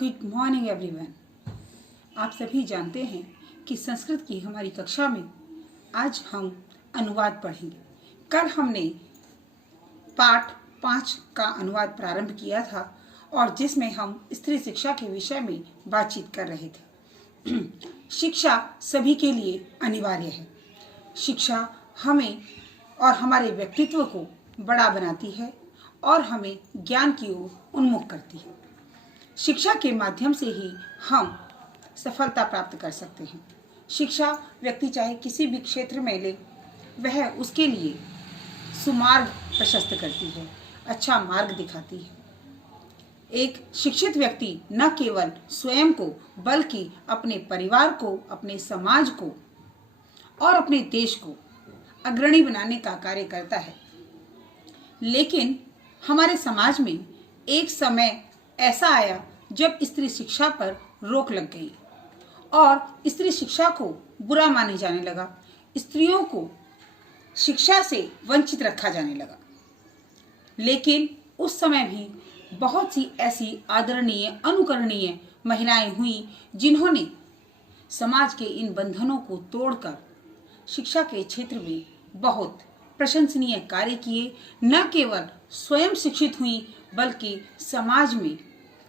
Good morning everyone. आप सभी जानते हैं कि संस्कृत की हमारी कक्षा में आज हम अनुवाद पढ़ेंगे। कल हमने पाठ 5 का अनुवाद प्रारंभ किया था और जिसमें हम स्त्री शिक्षा के विषय में बातचीत कर रहे थे। शिक्षा सभी के लिए अनिवार्य है। शिक्षा हमें और हमारे व्यक्तित्व को बड़ा बनाती है और हमें ज्ञान की ओर उन्मुख करती है। शिक्षा के माध्यम से ही हम सफलता प्राप्त कर सकते हैं। शिक्षा व्यक्ति चाहे किसी भी क्षेत्र में ले, वह उसके लिए सुमार्ग प्रशस्त करती है, अच्छा मार्ग दिखाती है। एक शिक्षित व्यक्ति न केवल स्वयं को बल्कि अपने परिवार को, अपने समाज को और अपने देश को अग्रणी बनाने का कार्य करता है। लेकिन हमारे समाज में एक समय ऐसा आया जब स्त्री शिक्षा पर रोक लग गई और स्त्री शिक्षा को बुरा माने जाने लगा। स्त्रियों को शिक्षा से वंचित रखा जाने लगा। लेकिन उस समय भी बहुत सी ऐसी आदरणीय, अनुकरणीय महिलाएं हुई जिन्होंने समाज के इन बंधनों को तोड़कर शिक्षा के क्षेत्र में बहुत प्रशंसनीय कार्य किए। न केवल स्वयं शिक्षित हुई बल्कि समाज में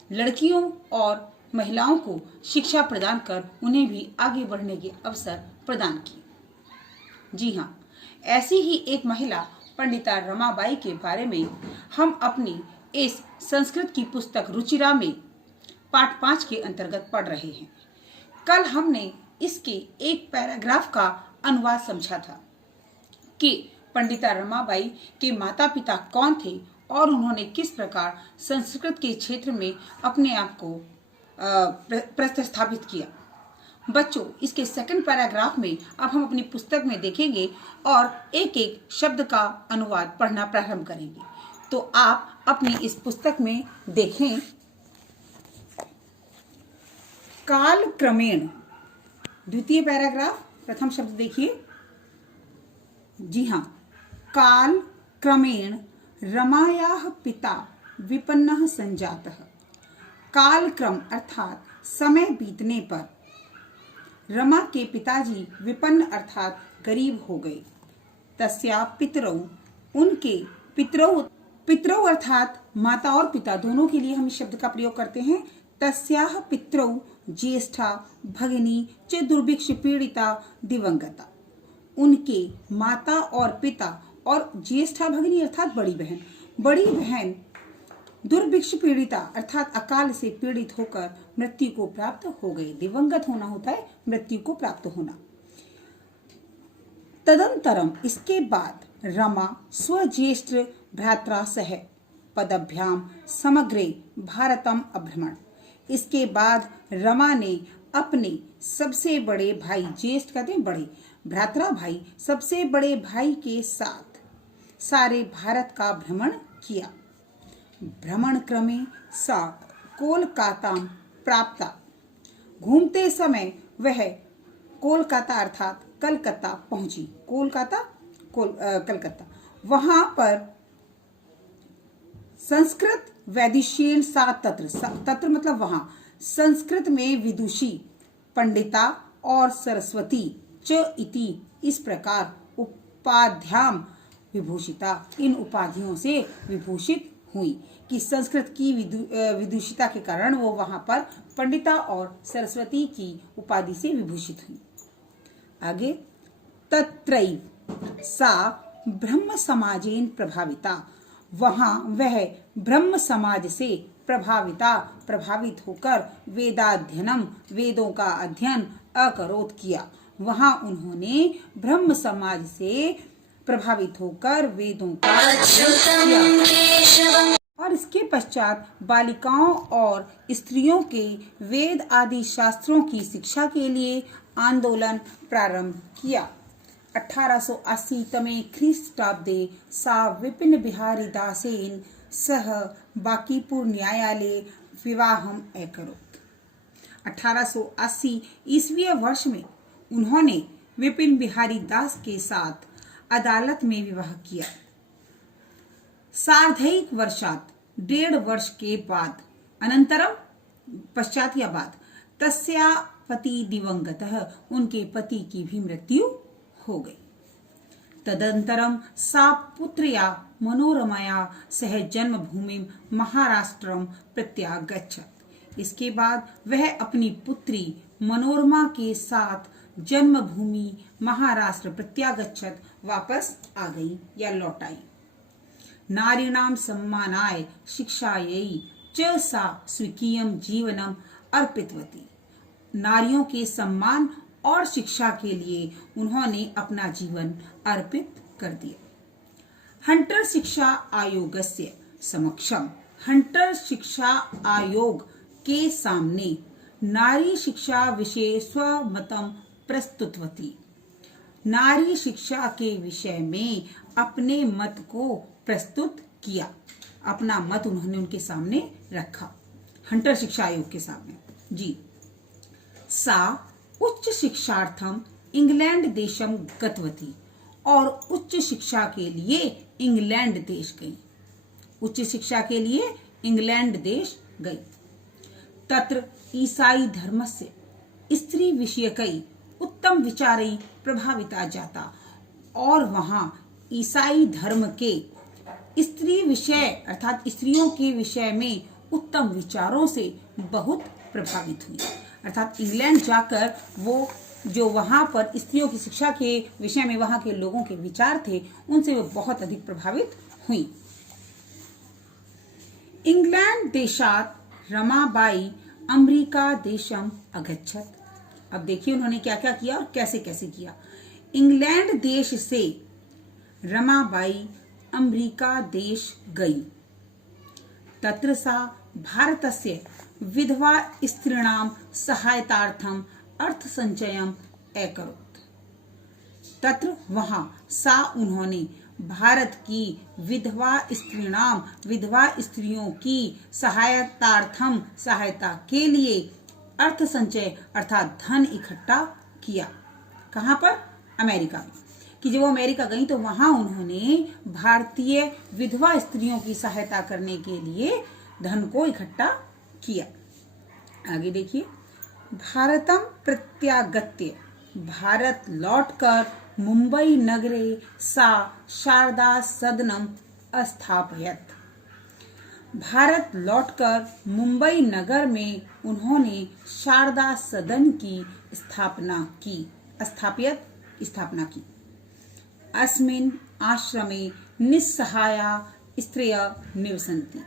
लड़कियों और महिलाओं को शिक्षा प्रदान कर उन्हें भी आगे बढ़ने के अवसर प्रदान किए। जी हाँ, ऐसी ही एक महिला पंडिता रमाबाई के बारे में हम अपनी इस संस्कृत की पुस्तक रुचिरा में पाठ 5 के अंतर्गत पढ़ रहे हैं। कल हमने इसके एक पैराग्राफ का अनुवाद समझा था कि पंडिता रमाबाई के माता पिता कौन थे और उन्होंने किस प्रकार संस्कृत के क्षेत्र में अपने आप को प्रतिस्थापित किया। बच्चों, इसके सेकंड पैराग्राफ में अब हम अपनी पुस्तक में देखेंगे और एक एक शब्द का अनुवाद पढ़ना प्रारंभ करेंगे। तो आप अपनी इस पुस्तक में देखें। काल क्रमेण, द्वितीय पैराग्राफ, प्रथम शब्द देखिए। जी हाँ, काल क्रमेण रमायाः पिता विपन्नः संजातः। कालक्रम अर्थात समय बीतने पर रमा के पिताजी विपन्न अर्थात गरीब हो गए। तस्या पितरौ, उनके पितरौ अर्थात माता और पिता दोनों के लिए हम इस शब्द का प्रयोग करते हैं। तस्याः पितरौ ज्येष्ठा भगिनी च दुर्भिक्ष पीड़िता दिवंगता। उनके माता और पिता और ज्येष्ठा भगिनी अर्थात बड़ी बहन दुर्भिक्ष पीड़िता अर्थात अकाल से पीड़ित होकर मृत्यु को प्राप्त हो गए। दिवंगत होना होता है मृत्यु को प्राप्त होना। तदंतरम, इसके बाद रमा स्वज्येष्ठ भ्रात्रा सह पदभ्याम समग्रे भारतम अभ्रमण। इसके बाद रमा ने अपने सबसे बड़े भाई, ज्येष्ठ कहते हैं बड़े, भ्रात्रा भाई, सबसे बड़े भाई के साथ सारे भारत का भ्रमण किया। भ्रमण क्रमे सा कोलकाता प्राप्ता। घूमते समय वह कोलकाता अर्थात कलकत्ता पहुंची। कलकत्ता। वहां पर संस्कृत वैदिशीन सा तत्र मतलब वहां संस्कृत में विदुषी पंडिता और सरस्वती च इति इस प्रकार उपाध्याम विभूषिता, इन उपाधियों से विभूषित हुई कि संस्कृत की विदुषिता के कारण वो वहां पर पंडिता और सरस्वती की उपाधि से विभूषित हुई। आगे, तत्रैव सा ब्रह्म समाजेन प्रभाविता। वहां वह ब्रह्म समाज से प्रभावित होकर वेदाध्ययनम, वेदों का अध्ययन अकरोत किया। वहां उन्होंने ब्रह्म समाज से प्रभावित होकर वेदों का किया और इसके पश्चात बालिकाओं और स्त्रियों के वेद आदि शास्त्रों की शिक्षा के लिए आंदोलन प्रारंभ किया। 1880 तमे ख्रीष्टाब्दे सा विपिन बिहारी दासेन सह बांकीपुर न्यायालय विवाहम अकरोत्। 1880 ईस्वी वर्ष में उन्होंने विपिन बिहारी दास के साथ अदालत में विवाह किया। सार्धैक वर्षात, 1.5 वर्ष के बाद, अनंतरम पश्चात या बाद तस्या पति दिवंगतः, उनके पति की भी मृत्यु हो गई। तदंतरम सा पुत्र्या मनोरमया सह जन्मभूमि महाराष्ट्रम प्रत्यागच्छत। इसके बाद वह अपनी पुत्री मनोरमा के साथ जन्मभूमि महाराष्ट्र प्रत्यागच्छत, वापस आ गई या लौट आई। नारीणां सम्मानाय शिक्षायै च सा स्वीकीयं जीवनम अर्पितवती। नारियों के सम्मान और शिक्षा के लिए उन्होंने अपना जीवन अर्पित कर दिया। हंटर शिक्षा आयोगस्य समक्षम, हंटर शिक्षा आयोग के सामने नारी शिक्षा विषय स्वमतम प्रस्तुतवती। नारी शिक्षा के विषय में अपने मत को प्रस्तुत किया, अपना मत उन्होंने उनके सामने रखा, हंटर शिक्षा आयोग के सामने। जी, सा उच्च शिक्षार्थम इंग्लैंड देशम गतवती, और उच्च शिक्षा के लिए इंग्लैंड देश गई। उच्च शिक्षा के लिए इंग्लैंड देश गई। तत्र ईसाई धर्मस्य स्त्री विषयकै उत्तम विचारै प्रभाविता जाता, और वहां ईसाई धर्म के स्त्री विषय अर्थात स्त्रियों के विषय में उत्तम विचारों से बहुत प्रभावित हुई। अर्थात इंग्लैंड जाकर वो जो वहां पर स्त्रियों की शिक्षा के विषय में वहां के लोगों के विचार थे, उनसे वो बहुत अधिक प्रभावित हुई। इंग्लैंड देशात रमाबाई अमेरिका देशम अगच्छत। अब देखिए उन्होंने क्या क्या किया और कैसे कैसे किया। इंग्लैंड देश से रमाबाई अमेरिका देश गई। तत्र सा भारतस्य विधवा स्त्रीणां सहायतार्थम अर्थ संचयम अकरोत्। तत्र वहां सा उन्होंने भारत की विधवा स्त्रियों की सहायतार्थम सहायता के लिए अर्थ संचय अर्थात धन इकट्ठा किया। कहाँ पर? अमेरिका में। कि जब वो अमेरिका गई तो वहां उन्होंने भारतीय विधवा स्त्रियों की सहायता करने के लिए धन को इकट्ठा किया। आगे देखिए, भारतम प्रत्यागत्य, भारत लौटकर मुंबई नगरे सा शारदा सदनम स्थापयत। भारत लौटकर मुंबई नगर में उन्होंने शारदा सदन की स्थापना की। स्थापना की। अस्मिन् आश्रमे निस्सहाया स्त्रिय निवसन्ति।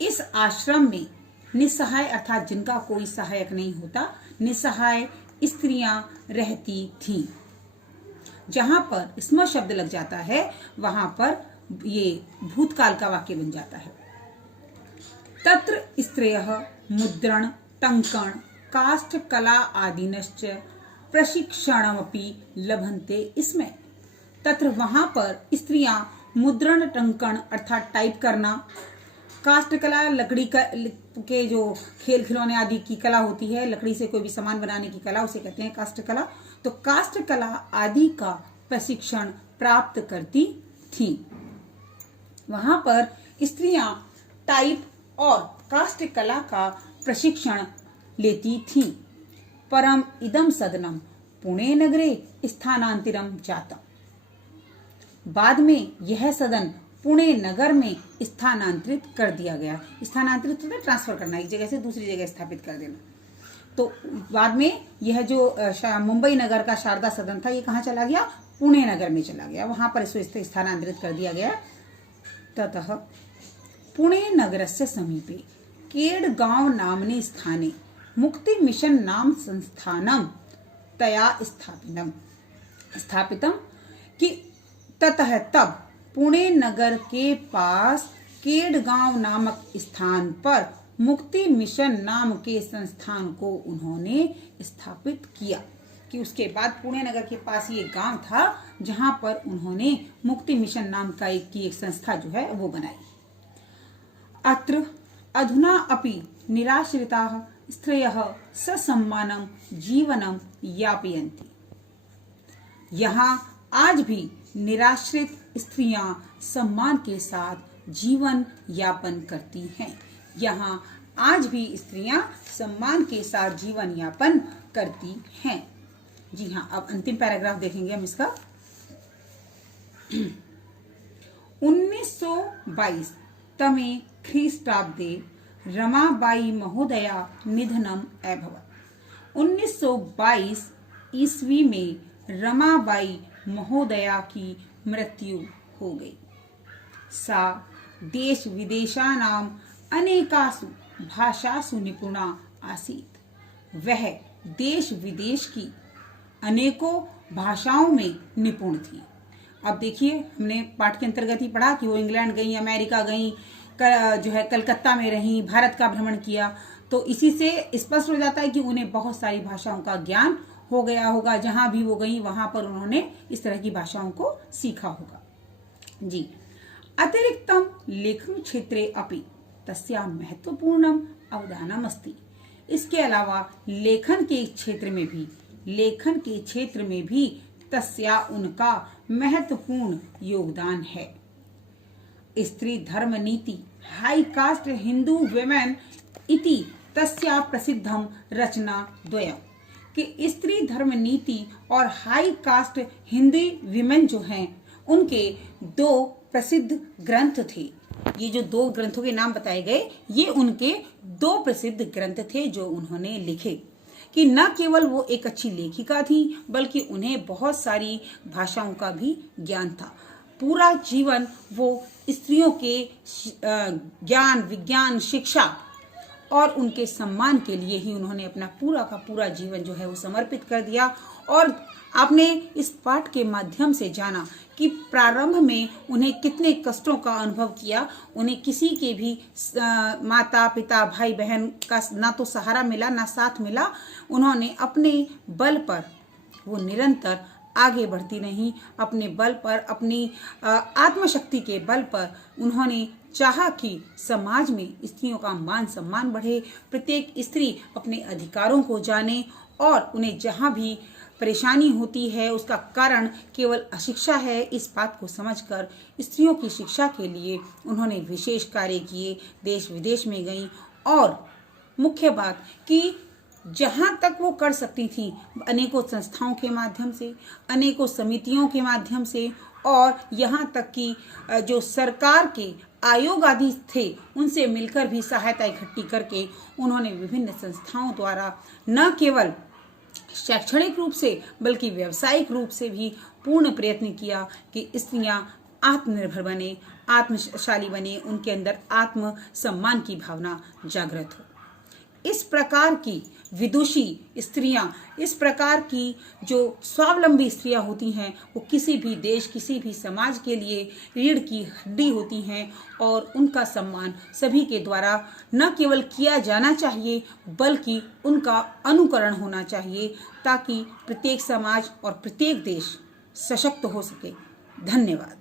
इस आश्रम में निस्सहाय अर्थात जिनका कोई सहायक नहीं होता, निस्सहाय स्त्रियां रहती थीं। जहां पर स्म शब्द लग जाता है वहां पर ये भूतकाल का वाक्य बन जाता है। तत्र स्त्रियः मुद्रण, टंकण, काष्ठ कला आदिनश्च प्रशिक्षणमपि लभन्ते इसमें। तत्र वहां पर स्त्रियां मुद्रण, टंकण अर्थात टाइप करना, काष्ठ कला लकड़ी के जो खेल खिलौने आदि की कला होती है, लकड़ी से कोई भी सामान बनाने की कला, उसे कहते हैं काष्ठ कला। तो काष्ठ कला आदि का प्रशिक्षण प्राप्त करती थीं। वहां पर स्त्रियां टाइप और काष्ठ कला का प्रशिक्षण लेती थीं। परम इदम सदनम पुणे नगरे स्थानांतरम जाता। बाद में यह सदन पुणे नगर में स्थानांतरित कर दिया गया। स्थानांतरित मतलब ट्रांसफर करना, एक जगह से दूसरी जगह स्थापित कर देना। तो बाद में यह जो मुंबई नगर का शारदा सदन था, ये कहाँ चला गया? पुणे नगर में चला गया। वहां पर इसको स्थानांतरित कर दिया गया। ततः पुणे नगरस्य समीपे केडगांव नामने स्थाने मुक्ति मिशन नाम संस्थानम तया स्थापितम। कि ततः तब पुणे नगर के पास केडगांव नामक स्थान पर मुक्ति मिशन नाम के संस्थान को उन्होंने स्थापित किया। कि उसके बाद पुणे नगर के पास ये गांव था जहां पर उन्होंने मुक्ति मिशन नाम का एक संस्था जो है वो बनाई। अत्र अधुना अपि निराश्रिताः स्त्रियः ससम्मानं जीवनं यापयन्ति। यहाँ आज भी निराश्रित स्त्रियां सम्मान के साथ जीवन यापन करती हैं। यहाँ आज भी स्त्रियां सम्मान के साथ जीवन यापन करती हैं। जी हाँ, अब अंतिम पैराग्राफ देखेंगे हम इसका। 1922 तमे ख्रीष्टाब्दे रमाबाई महोदया निधनम अभवत्। 1922 ईस्वी में रमाबाई महोदया की मृत्यु हो गई। सा देश विदेशानां अनेकासु भाषासु निपुणा आसीत्। वह देश विदेश की अनेकों भाषाओं में निपुण थी। अब देखिए, हमने पाठ के अंतर्गत ही पढ़ा कि वो इंग्लैंड गई, अमेरिका गई, जो है कलकत्ता में रही, भारत का भ्रमण किया। तो इसी से स्पष्ट हो जाता है कि उन्हें बहुत सारी भाषाओं का ज्ञान हो गया होगा। जहां भी वो गई वहां पर उन्होंने इस तरह की भाषाओं को सीखा होगा। जी, अतिरिक्तम लेखन क्षेत्रे अपि तस्या महत्वपूर्णम अवदानम अस्ति। इसके अलावा लेखन के क्षेत्र में भी तस्या उनका महत्वपूर्ण योगदान है। स्त्री धर्म नीति हाई कास्ट हिंदू विमेन इति तस्या प्रसिद्धम रचना द्वयम्। कि स्त्री धर्म नीति और हाई कास्ट हिंदी विमेन जो हैं, उनके दो प्रसिद्ध ग्रंथ थे। ये जो दो ग्रंथों के नाम बताए गए, ये उनके दो प्रसिद्ध ग्रंथ थे जो उन्होंने लिखे। कि न केवल वो एक अच्छी लेखिका थी, बल्कि उन्हें बहुत सारी भाषाओं का भी ज्ञान था। पूरा जीवन वो स्त्रियों के ज्ञान, विज्ञान, शिक्षा और उनके सम्मान के लिए ही उन्होंने अपना पूरा का पूरा जीवन जो है वो समर्पित कर दिया। और आपने इस पाठ के माध्यम से जाना कि प्रारंभ में उन्हें कितने कष्टों का अनुभव किया। उन्हें किसी के भी माता पिता भाई बहन का ना तो सहारा मिला ना साथ मिला। उन्होंने अपने बल पर वो निरंतर आगे बढ़ती रहीं। अपने बल पर, अपनी आत्मशक्ति के बल पर उन्होंने चाहा कि समाज में स्त्रियों का मान सम्मान बढ़े, प्रत्येक स्त्री अपने अधिकारों को जाने और उन्हें जहाँ भी परेशानी होती है उसका कारण केवल अशिक्षा है, इस बात को समझकर स्त्रियों की शिक्षा के लिए उन्होंने विशेष कार्य किए, देश विदेश में गईं। और मुख्य बात कि जहाँ तक वो कर सकती थी, अनेकों संस्थाओं के माध्यम से, अनेकों समितियों के माध्यम से, और यहाँ तक कि जो सरकार के आयोग आदि थे उनसे मिलकर भी सहायता इकट्ठी करके उन्होंने विभिन्न संस्थाओं द्वारा न केवल शैक्षणिक रूप से बल्कि व्यावसायिक रूप से भी पूर्ण प्रयत्न किया कि स्त्रियां आत्मनिर्भर बने, आत्मशाली बने, उनके अंदर आत्म सम्मान की भावना जागृत हो। इस प्रकार की विदुषी स्त्रियां, इस प्रकार की जो स्वावलंबी स्त्रियां होती हैं, वो किसी भी देश, किसी भी समाज के लिए रीढ़ की हड्डी होती हैं। और उनका सम्मान सभी के द्वारा न केवल किया जाना चाहिए बल्कि उनका अनुकरण होना चाहिए, ताकि प्रत्येक समाज और प्रत्येक देश सशक्त हो सके। धन्यवाद।